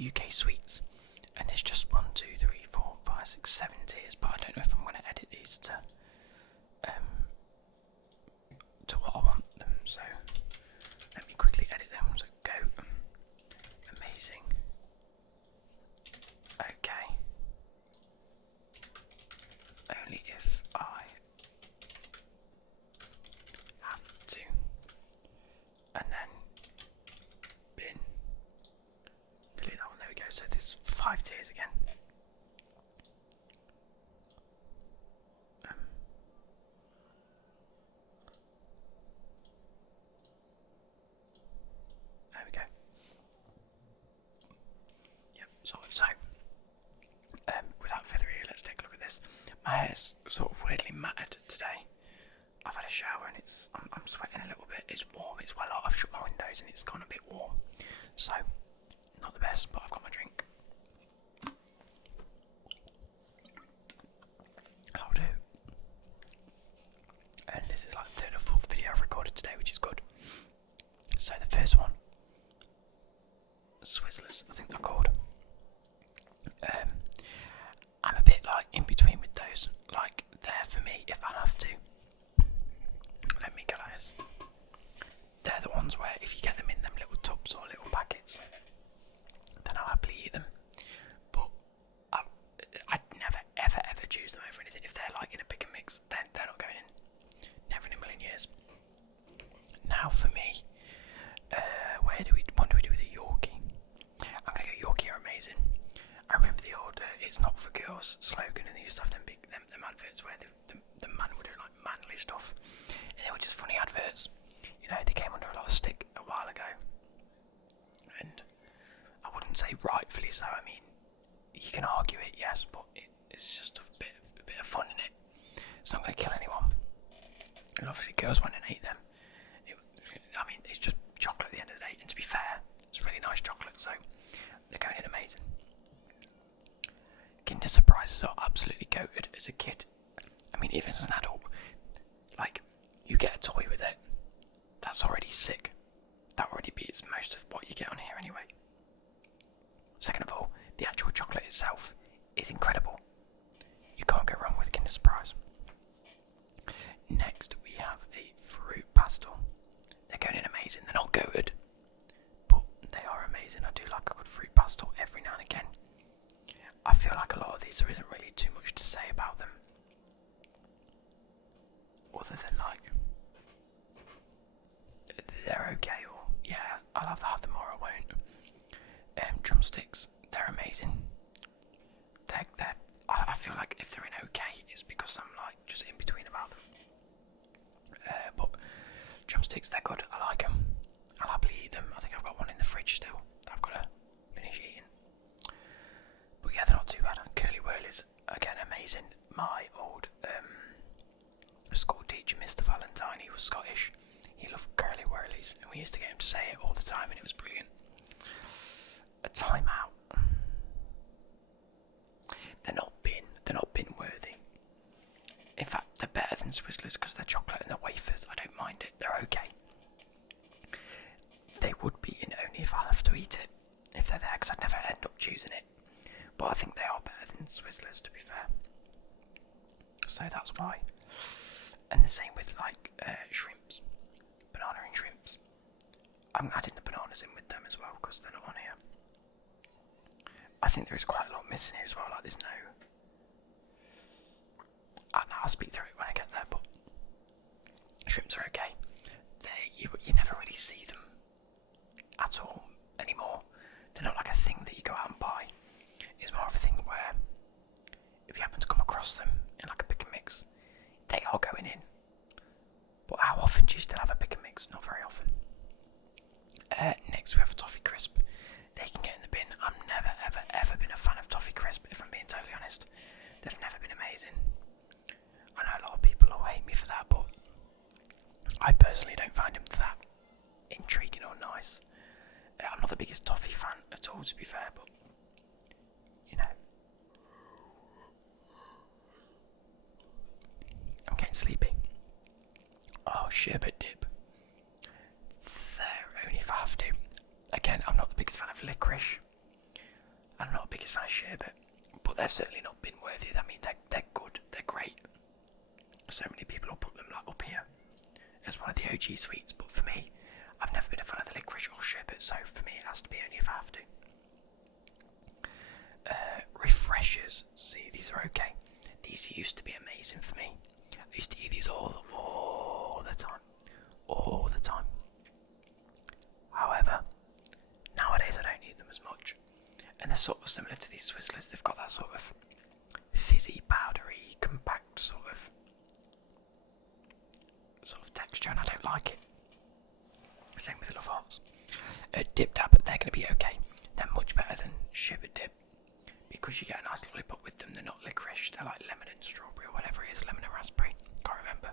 UK Sweets, and there's just 1, 2, 3, 4, 5, 6, 7 tiers, but I don't know if I'm going to edit these to what I want them, so let me quickly edit them. So go, amazing, okay, only if I have to, and then bin, delete that one, there we go, so there's 5 tiers again. There we go. Yep, so without further ado, let's take a look at this. My hair's sort of weirdly matted today. I've had a shower and I'm sweating a little bit. It's warm, it's well hot. I've shut my windows and it's gone a bit warm. So, not the best, but I've got my drink. I'll do. And this is like the 3rd or 4th video I've recorded today, which is good. So the first one, Swizzlers, I think they're called. I'm a bit like in between with those. Like they're for me if I have to. Let me go like this. They're the ones where if you get them in them little tubs or little packets, then I'll happily eat them. But I'd never ever choose them over anything. If they're like in a pick and mix, then they're not going in. Never in a million years. Now for me, what do we do with a Yorkie? I'm gonna go Yorkie are amazing. I remember the old "It's not for girls" slogan, and they used to have them adverts where the man would do like manly stuff, and they were just funny adverts. You know, they came under a lot of stick a while ago, and I wouldn't say rightfully so. I mean, you can argue it, yes, but it's just a bit of fun in it. It's not going to kill anyone, and obviously girls went and ate them. I mean, it's just chocolate at the end of the day, and to be fair, it's really nice chocolate, so they're going in amazing. Kinder Surprises are absolutely goated. As a kid, I mean, even as an adult, like, you get a toy with it, that's already sick. That already beats most of what you get on here anyway. Second of all, the actual chocolate itself is incredible. You can't go wrong with Kinder Surprise. Next, we have a fruit pastel. They're going in amazing. They're not goated, but they are amazing. I do like a good fruit pastel every now and again. I feel like a lot of these there isn't really too much to say about them, other than like they're okay, or yeah, I'll have to have them or I won't. Drumsticks, they're amazing. I feel like if they're in okay, it's because I'm like just in between about them. But drumsticks, they're good. I like them. I'll happily eat them. I think I've got one in the fridge still that I've got to finish eating. But yeah, they're not too bad. Curly Whirlies, again, amazing. My old school teacher, Mr. Valentine, he was Scottish. He loved Curly Whirlies, and we used to get him to say it all the time, and it was brilliant. A timeout. They're not bin worthy. In fact, they're better than Swizzlers because they're chocolate and they're wafers. I don't mind it. They're okay. They would be in only if I have to eat it. If they're there, because I'd never end up choosing it. But I think they are better than Swizzlers, to be fair. So that's why. And the same with like shrimps. Banana and shrimps. I'm adding the bananas in with them as well because they're not on here. I think there is quite a lot missing here as well. Like there's no. I'll speak through it when I get there, but shrimps are okay. You never really see them at all anymore. They're not like a thing that you go out and buy. It's more of a thing where if you happen to come across them in like a pick and mix, they are going in. But how often do you still have a pick and mix? Not very often. Next we have a toffee crisp. They can get in the bin. I've never ever been a fan of toffee crisp, if I'm being totally honest. They've never been amazing. I know a lot of people will hate me for that, but I personally don't find them that intriguing or nice. I'm not the biggest toffee fan at all, to be fair, but you know, I'm getting sleepy. Oh, sherbet dip. There, only if I have to. Again, I'm not the biggest fan of licorice. biggest fan of sherbet, but they've certainly not been worth it. I mean, they're good, they're great. So many people will put them like up here as one of the OG sweets, but for me, I've never been a fan of the licorice or sherbet, so for me it has to be only if I have to. Refreshers, see, these are okay. These used to be amazing for me. I used to eat these all the time. All the time. However, nowadays I don't eat them as much. And they're sort of similar to these Swizzlers. They've got that sort of fizzy, powdery, compact sort of texture, and I don't like it. Same with the Love Hearts. Dip Dab, they're going to be okay. They're much better than sherbet dip because you get a nice lollipop with them. They're not licorice, they're like lemon and strawberry or whatever it is, lemon and raspberry. Can't remember.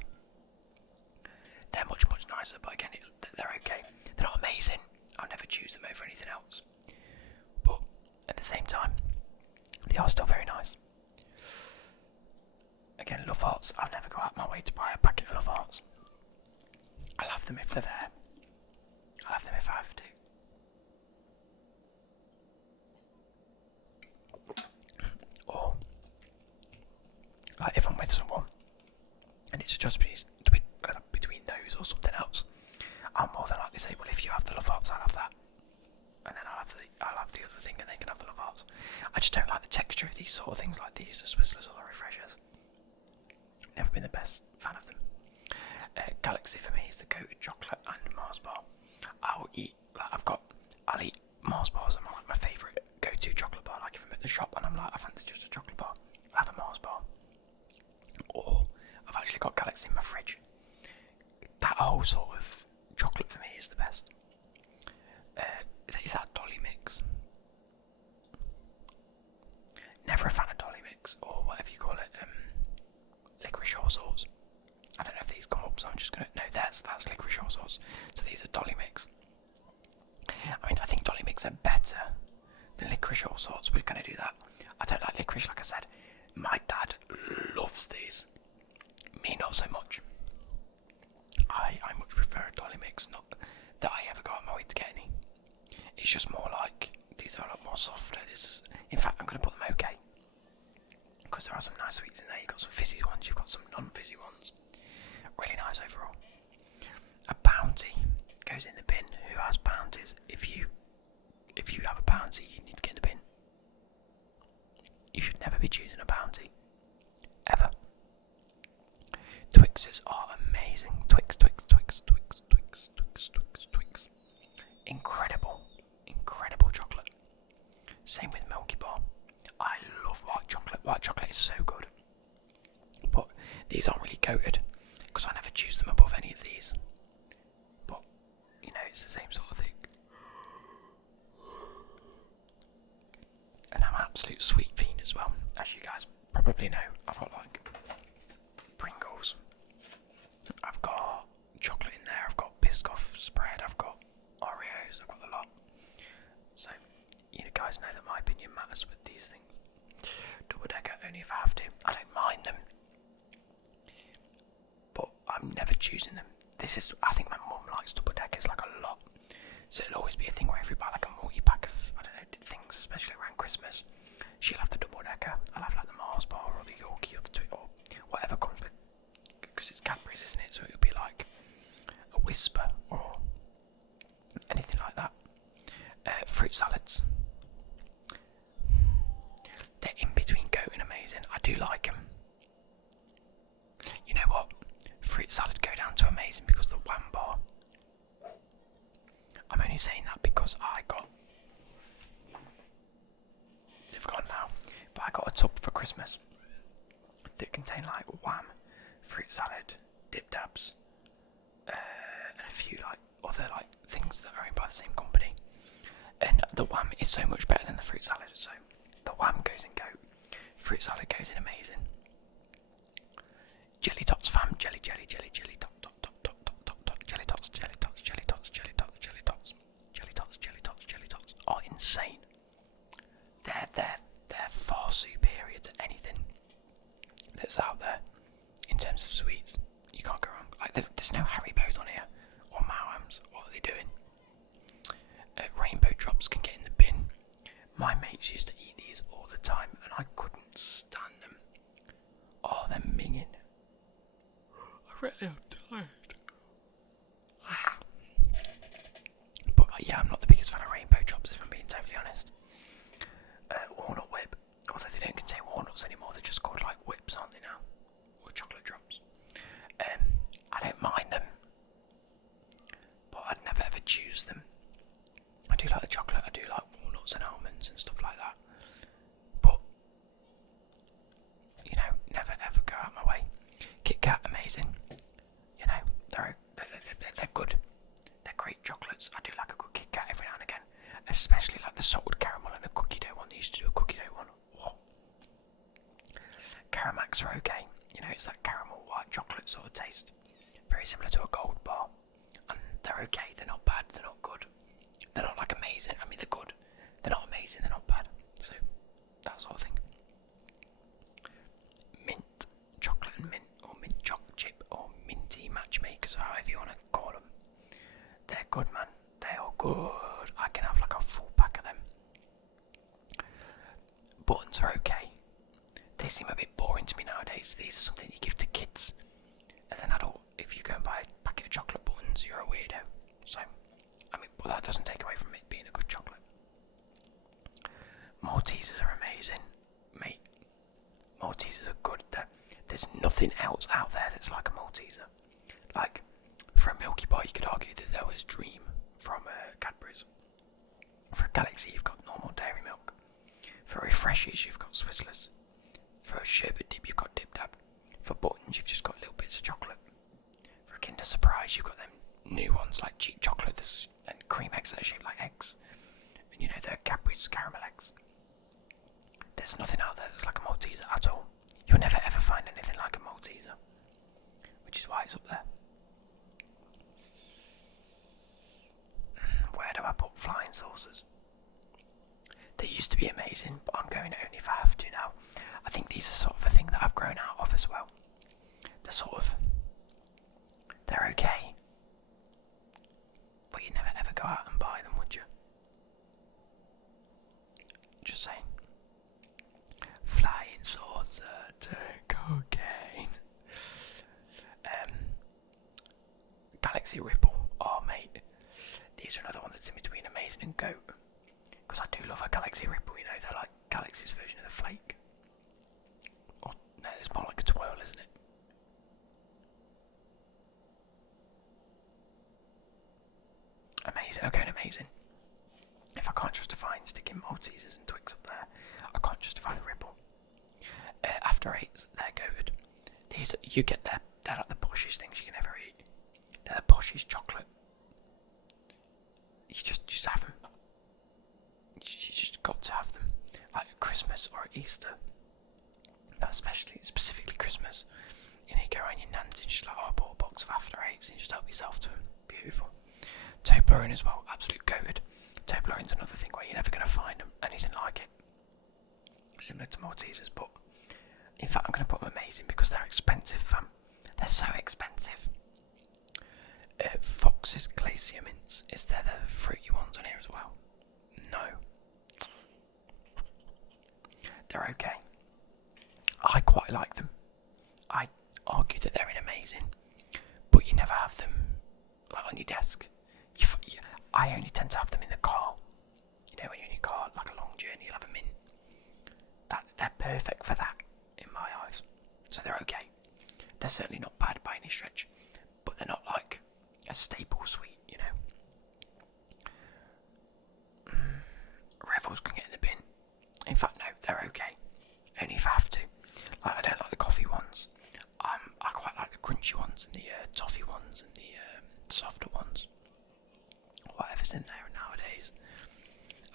They're much nicer, but again, they're okay. They're not amazing. I'll never choose them over anything else. But at the same time, they are still very nice. Again, Love Hearts, I'll never go out my way to buy a packet of Love Hearts. I'll have them if they're there. I'll have them if I have to. Or, like if I'm with someone and it's just between those or something else, I'll more than likely say, well, if you have the Love Hearts, I'll have that. And then I'll have the other thing and they can have the Love Hearts. I just don't like the texture of these sort of things like these, the Swizzlers or the Refreshers. Never been the best fan of them. Galaxy for me is the go-to chocolate and Mars bar. I'll eat Mars bars. I'm like my favourite go-to chocolate bar. Like if I'm at the shop and I'm like, I fancy just a chocolate bar, I'll have a Mars bar. Or I've actually got Galaxy in my fridge. That whole sort of chocolate for me is the best. Is that Dolly Mix? Never a fan of Dolly Mix or whatever you call it. Licorice or sauce. I don't know if these come up, so I'm just gonna. No, that's licorice or sauce. So these are Dolly Mix. I mean, I think Dolly Mix are better than licorice or sauce. We're gonna do that. I don't like licorice, like I said. My dad loves these. Me, not so much. I much prefer a Dolly Mix. Not that I ever go out my way to get any. It's just more like these are a lot more softer. In fact, I'm gonna put them okay. Because there are some nice sweets in there. You've got some fizzy ones, you've got some non-fizzy ones. Really nice overall. A Bounty goes in the bin. Who has Bounties? If you have a Bounty, you need to get in the bin. You should never be choosing a Bounty. Ever. Twixes are amazing. Twix. Incredible chocolate. Same with Milky Bar. I love white chocolate. White chocolate is so good. But these aren't really coated because I never choose them above any of these. But, you know, it's the same sort of thing. And I'm an absolute sweet fiend as well. As you guys probably know, I've got like Pringles. I've got chocolate in there. I've got Biscoff spread. I've got Oreos. I've got the lot. So, you guys know that my opinion matters with these things. Double decker only if I have to. I don't mind them, but I'm never choosing them. I think my mum likes double deckers like a lot, so it'll always be a thing where if we buy like a multi-pack of, I don't know, things, especially around Christmas, she'll have the double decker, I'll have like the Mars bar or the Yorkie or the Tweet or whatever comes with, because it's Cadbury's, isn't it, so it'll be like a Whisper or anything like that. Fruit salads. They're in between goat and amazing. I do like them. You know what? Fruit salad go down to amazing because the Wham bar. I'm only saying that because they've gone now, but I got a tub for Christmas that contained like Wham, fruit salad, Dip Dabs, and a few like other like things that are owned by the same company. And the Wham is so much better than the fruit salad, so the Wham goes in goat, fruit salad goes in amazing. Jelly tots fam, jelly tot, jelly tots are insane. They're far superior to anything that's out there in terms of sweets. You can't go wrong. Like there's no Haribos on here or Mawams. What are they doing? Rainbow drops can get in the bin. My mates used to eat these time, and I couldn't stand them. Oh, they're minging. I really am tired. But yeah, I'm not the biggest fan of rainbow drops, if I'm being totally honest. Walnut whip, although they don't contain walnuts anymore, they're just called like whips, aren't they now? Or chocolate drops. I don't mind them, but I'd never ever choose them. I do like the chocolate, I do like walnuts and almonds and stuff like that. But, you know, never ever go out my way. Kit Kat, amazing. You know, they're good. They're great chocolates. I do like a good Kit Kat every now and again. Especially like the salted caramel and the cookie dough one. They used to do a cookie dough one. Whoa. Caramacs are okay. You know, it's that caramel white chocolate sort of taste. Very similar to a gold bar. And they're okay. They're not bad. They're not good. They're not like amazing. I mean, they're good. They're not amazing. They're not bad. So, that sort of thing. Mint chocolate and mint, or mint chocolate chip, or minty matchmakers, or however you want to call them. They're good, man. They are good. I can have like a full pack of them. Buttons are okay. They seem a bit boring to me nowadays. These are something you give to kids. As an adult, if you go and buy a packet of chocolate buttons, you're a weirdo. So, I mean, but that doesn't take away from it being a good chocolate. Maltesers are amazing, mate. Maltesers are good. There's nothing else out there that's like a Malteser. Like, for a Milky Bar, you could argue that there was Dream from Cadbury's. For a Galaxy, you've got normal dairy milk. For refreshers, you've got Swizzlers. For a sherbet dip, you've got Dip Dab. For buttons, you've just got little bits of chocolate. For a Kinder Surprise, you've got them new ones like cheap chocolate and cream eggs that are shaped like eggs. And you know, they're Cadbury's caramel eggs. There's nothing out there that's like a Malteser at all. You'll never ever find anything like a Malteser. Which is why it's up there. Where do I put flying saucers? They used to be amazing, but I'm going only if I have to now. I think these are sort of a thing that I've grown out of as well. They're okay. But you'd never ever go out and buy them, would you? Just saying. Flying saucer to cocaine. Galaxy Ripple. Oh, mate. These are another one that's in between amazing and goat. Because I do love a Galaxy Ripple, you know. They're like Galaxy's version of the flake. Or, no, it's more like a twirl, isn't it? Amazing. Okay, amazing. If I can't justify sticking Maltesers and Twix up there, I can't justify the Ripple. After Eights, they're goated. These, you get they're like the poshest things you can ever eat. They're the poshest chocolate. You just have them. You just got to have them. Like at Christmas or at Easter. Not specifically Christmas. You know, you go around your nans and just like, oh, I bought a box of After Eights and you just help yourself to them. Beautiful. Toblerone as well, absolute goated. Toblerone's another thing where you're never going to find anything like it. Similar to Maltesers, but in fact I'm going to put them amazing because they're expensive, fam. They're so expensive. Fox's Glacier Mints. Is there the fruity ones on here as well? No. They're okay. I quite like them. I argue that they're amazing, but you never have them like on your desk. I only tend to have them in the car. You know, when you're in your car, like a long journey, you'll have a mint. They're perfect for that, in my eyes. So they're okay. They're certainly not bad by any stretch, but they're not like a staple sweet, you know. Revels can get in the bin. In fact, no, they're okay. Only if I have to. Like, I don't like the coffee ones. I quite like the crunchy ones and the toffee ones and the softer ones. Whatever's in there nowadays.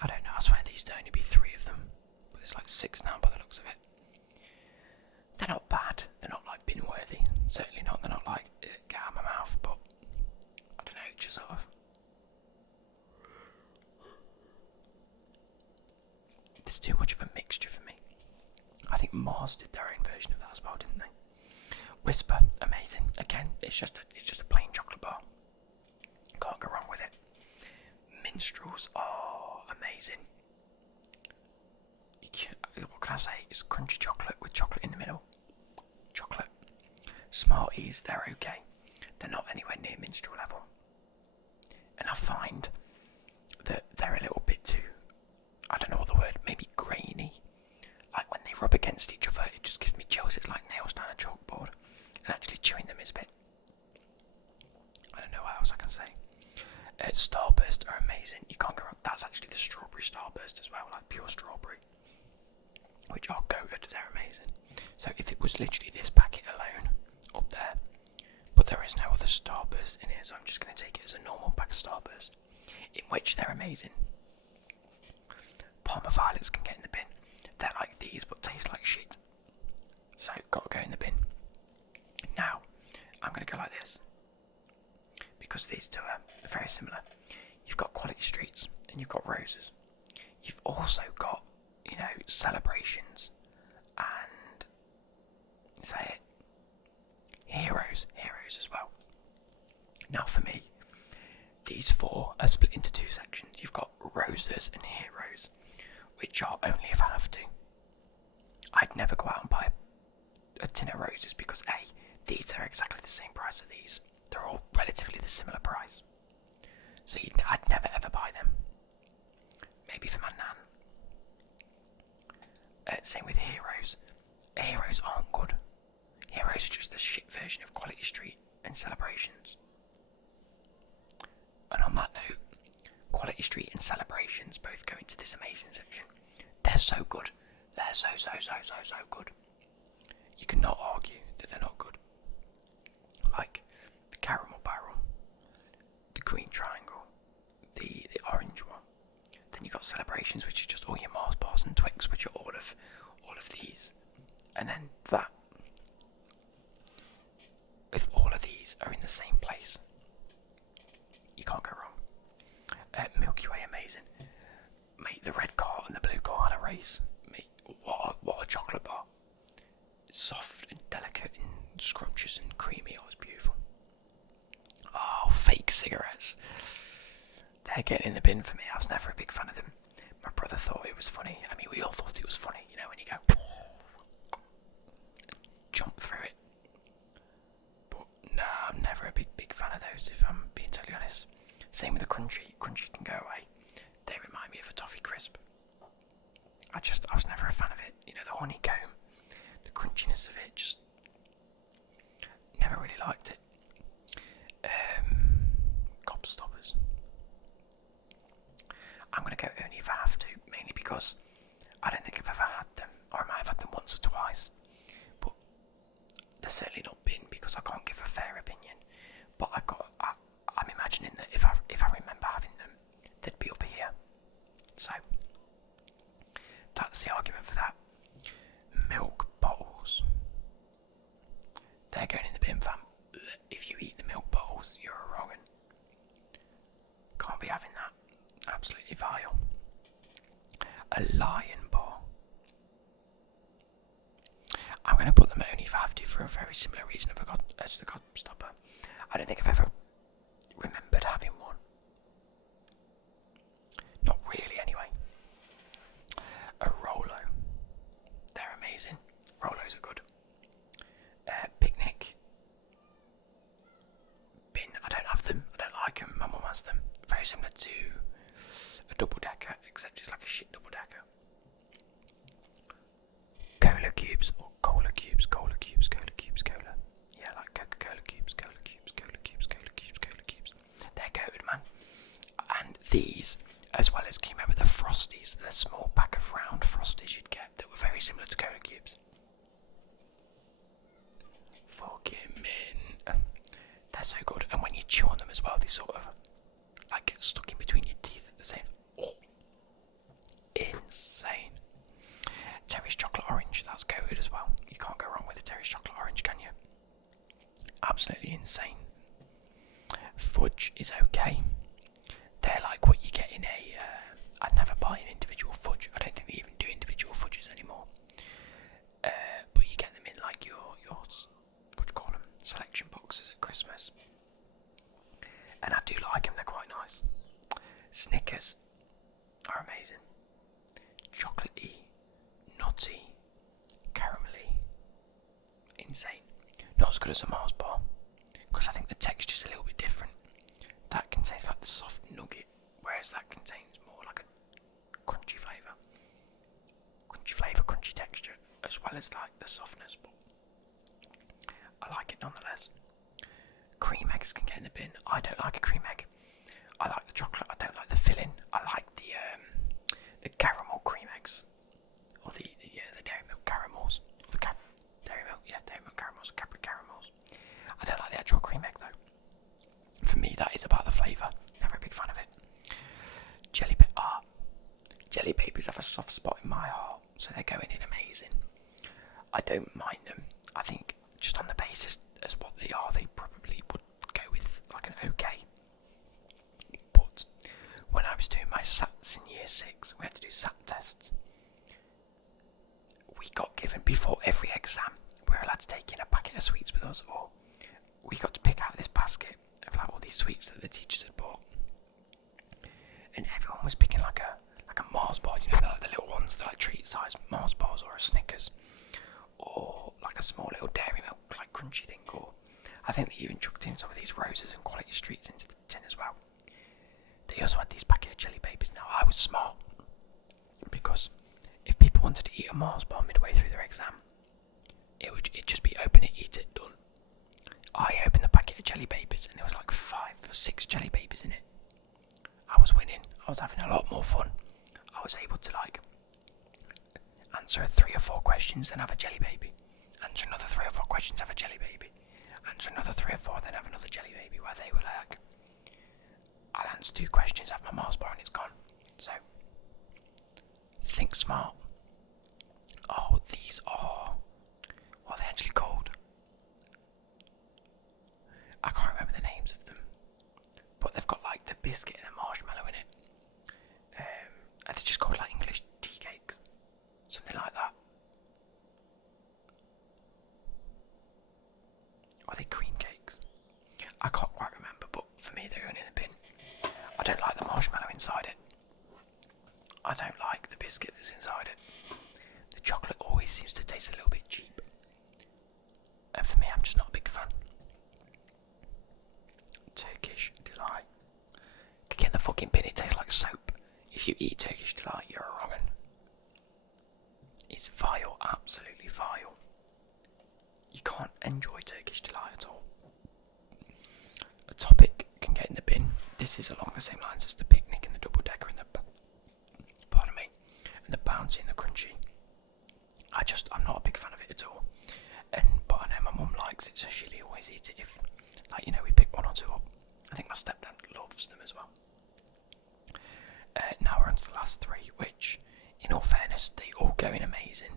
I don't know, I swear there used to only be 3 of them. But there's like 6 now by the looks of it. They're not bad. They're not like bin worthy. Certainly not. They're not like, get out of my mouth. But, I don't know, just sort of. There's too much of a mixture for me. I think Mars did their own version of that as well, didn't they? Whisper, amazing. Again, it's just a plain chocolate bar. Can't go wrong with it. Minstrels are amazing. what can I say? It's crunchy chocolate with chocolate in the middle. Chocolate. Smarties, they're okay. They're not anywhere near minstrel level. And I find that they're a little bit too, I don't know what the word, maybe grainy. Like when they rub against each other, it just gives me chills. It's like nails down a chalkboard. And actually chewing them is a bit, I don't know what else I can say. Starburst are amazing. You can't go wrong. That's actually the strawberry Starburst as well, like pure strawberry. Which are goated, they're amazing. So if it was literally this packet alone up there, but there is no other Starburst in here, so I'm just going to take it as a normal pack of Starburst, in which they're amazing. Parma Violets can get in the bin. They're like these, but taste like shit. So, gotta go in the bin. Now, I'm going to go like this, because these two are very similar. You've got Quality Streets, and you've got Roses. You've also got, you know, Celebrations, and is that it? Heroes as well. Now for me, these four are split into two sections. You've got Roses and Heroes, which are only if I have to. I'd never go out and buy a tin of Roses because A, these are exactly the same price as these. They're all relatively the similar price. So I'd never ever buy them. Maybe for my nan. Same with Heroes. Heroes aren't good. Heroes are just the shit version of Quality Street and Celebrations. And on that note, Quality Street and Celebrations both go into this amazing section. They're so good. They're so good. You cannot argue that they're not good. Like the caramel barrel, the green triangle, the orange one. Then you got Celebrations, which is just all your Mars bars and Twix, which are all of these. And then that. If all of these are in the same place, you can't go wrong. Milky Way, amazing. Mate, the red car and the blue car had a race. Mate, what a chocolate bar. It's soft and delicate and scrumptious and creamy. Oh, it's beautiful. Oh, fake cigarettes. They're getting in the bin for me. I was never a big fan of them. My brother thought it was funny. I mean, we all thought it was funny, you know, when you go jump through it. But no, I'm never a big fan of those, if I'm being totally honest. Same with the crunchy. Crunchy can go away. They remind me of a toffee crisp. I was never a fan of it. You know, the honeycomb, the crunchiness of it, just never really liked it. Gobstoppers. I'm going to go only if I have to, mainly because I don't think I've ever had them, or I might have had them once or twice, but they're certainly not been because I can't give a fair opinion. But I'm imagining that if I remember having them, they'd be up here. So that's the argument for that. Milk bottles. They're going in the bin, fam. If you eat the milk bottles, you're a wrong 'un. Can't be having that. Absolutely vile. A lion bar. I'm going to put them at only if I have to for a very similar reason as the Gobstopper. I don't think I've ever remembered having one. Not really, anyway. A Rolo. They're amazing. Rolos are good. Picnic. Bin. I don't have them. I don't like them. My mum has them. Very similar to a double decker, except it's like a shit double decker. Cola cubes, or cola cubes. Yeah, like Coca-Cola cubes, cola cubes. They're goated, man. And these, as well as, can you remember the Frosties? The small pack of round Frosties you'd get that were very similar to cola cubes. Fucking min. They're so good, and when you chew on them as well, they sort of like get stuck in between your teeth at the same. Oh, insane. Terry's chocolate orange, that's goated as well. You can't go wrong with a Terry's chocolate orange, can you? Absolutely insane. Fudge is okay. They're like what you get in a. I'd never buy an individual fudge. I don't think they even do individual fudges anymore. But you get them in like your what do you call them? Selection boxes at Christmas. And I do like them, they're quite nice. Snickers are amazing. Chocolatey, insane. Not as good as a Mars bar, because I think the texture's a little bit different. That contains like the soft nugget, whereas that contains more like a crunchy flavour, crunchy texture, as well as like the softness. But I like it nonetheless. Cream eggs can get in the bin. I don't like a cream egg. I like the chocolate. I don't like the filling. I like the caramel cream eggs, or the dairy milk caramels, or the dairy milk caramels, or Cadbury caramels. I don't like the actual cream egg though. For me, that is about the flavour. Never a big fan of it. Jelly babies have a soft spot in my heart, so they're going in amazing. I don't mind them. I think just on the basis as what they are, they probably would go with like an okay. But when I was doing my SATs in year 6, we had to do SAT tests. We got given, before every exam, we were allowed to take in a packet of sweets with us, or we got to pick out this basket of like all these sweets that the teachers had bought. And everyone was picking like a Mars bar, you know, like the little ones, that like treat size Mars bars, or a Snickers, or like a small little dairy milk like crunchy thing, or I think they even chucked in some of these Roses and Quality Streets into the tin as well. They also had these packet of jelly babies. Now I was smart, because if people wanted to eat a Mars bar midway through their exam, it'd just be open it, eat it, done. I opened the packet of jelly babies and there was like 5 or 6 jelly babies in it. I was winning. I was having a lot more fun. I was able to like answer 3 or 4 questions, then have a jelly baby. Answer another 3 or 4 questions, have a jelly baby. Answer another 3 or 4, then have another jelly baby. Where they were like, I'll answer 2 questions, have my Mars bar, and it's gone. So think smart. Oh, these are, what are they actually called? I can't remember the names of them, but they've got like the biscuit and a marshmallow in it. Are they just called like English tea cakes? Something like that. Or are they cream cakes? I can't quite remember, but for me they're going in the bin. I don't like the marshmallow inside it. I don't like the biscuit that's inside it. The chocolate always seems to taste a little bit cheap. And for me, I'm just not a big fan. Turkish Delight. Could get in the fucking bin, it tastes like soap. If you eat Turkish Delight, you're a wrong'un. It's vile, absolutely vile. You can't enjoy Turkish Delight at all. A topic can get in the bin. This is along the same lines as the picnic and the double decker and the and the bouncy and the crunchy. I'm not a big fan of it at all. But I know my mum likes it, so she'll always eat it if, like, you know, we pick 1 or 2 up. I think my stepdad loves them as well. Now we're on to the last 3, which, in all fairness, they all go in amazing.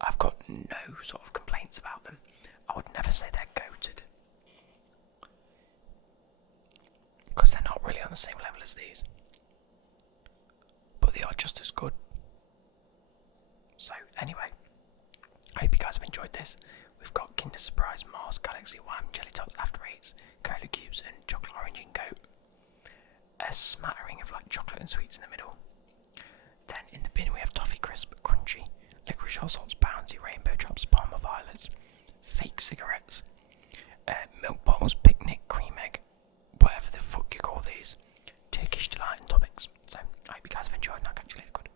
I've got no sort of complaints about them. I would never say they're goated, because they're not really on the same level as these, but they are just as good. So anyway, I hope you guys have enjoyed this. We've got Kinder Surprise, Mars, Galaxy Wham, Jelly Tots, After Eights, Cola Cubes and Chocolate Orange and Goat. A smattering of like chocolate and sweets in the middle. Then in the bin we have Toffee Crisp, Crunchy, Licorice Hot Salts, Bouncy, Rainbow Drops, Parma Violets, Fake Cigarettes, Milk Bottles, Picnic, Cream Egg, whatever the fuck you call these, Turkish Delight and topics. So I hope you guys have enjoyed, and I'll catch you later. Good.